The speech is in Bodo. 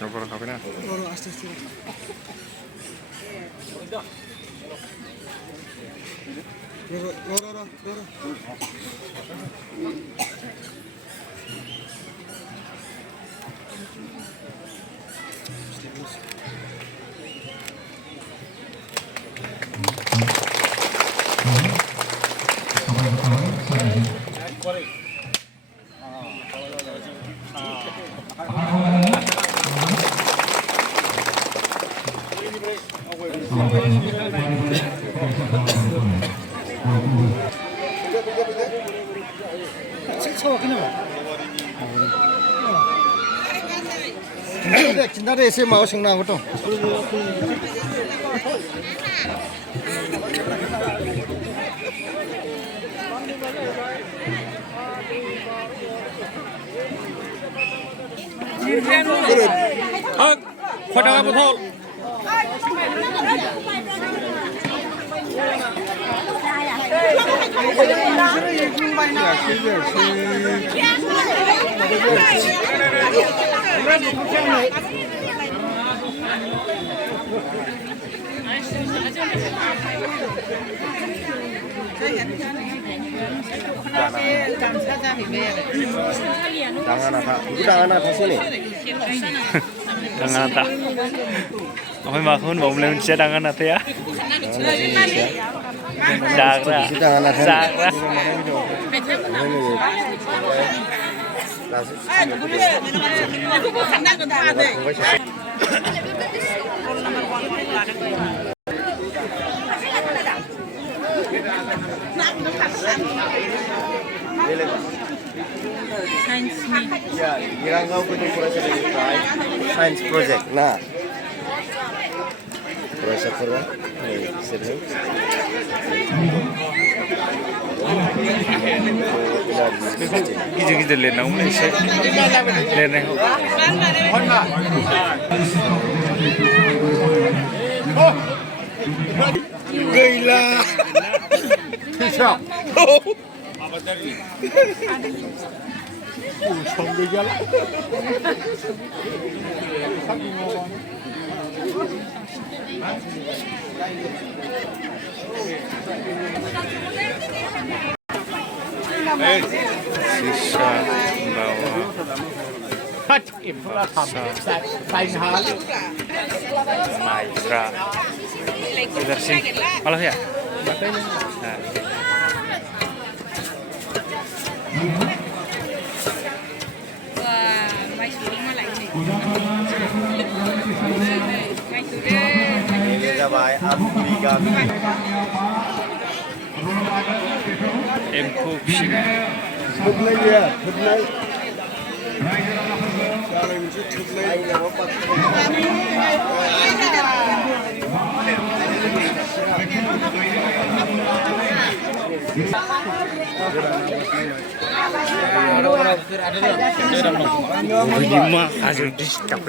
Rokok kafe na. 진달래 있어요, 뭐 생나는 것도. Khoai đăng một thol. Jangan apa? Itu jangan apa sini? Dangan ata. Apa makun bom lên xe dangan ata ya? Sakra. Jangan apa? Sakra. Ya, Irangau punya science project. Nah, project apa? Serius? Gizi-gizi lên nóng lên xe. Lên này không? Gila. Siap. Sampai jalan. Sisa bawah. Maisra. Iधर sini. Malah ya. Nah. Empuk sih. Betul ya, betul. Kalau itu Ini mah hasil diskap.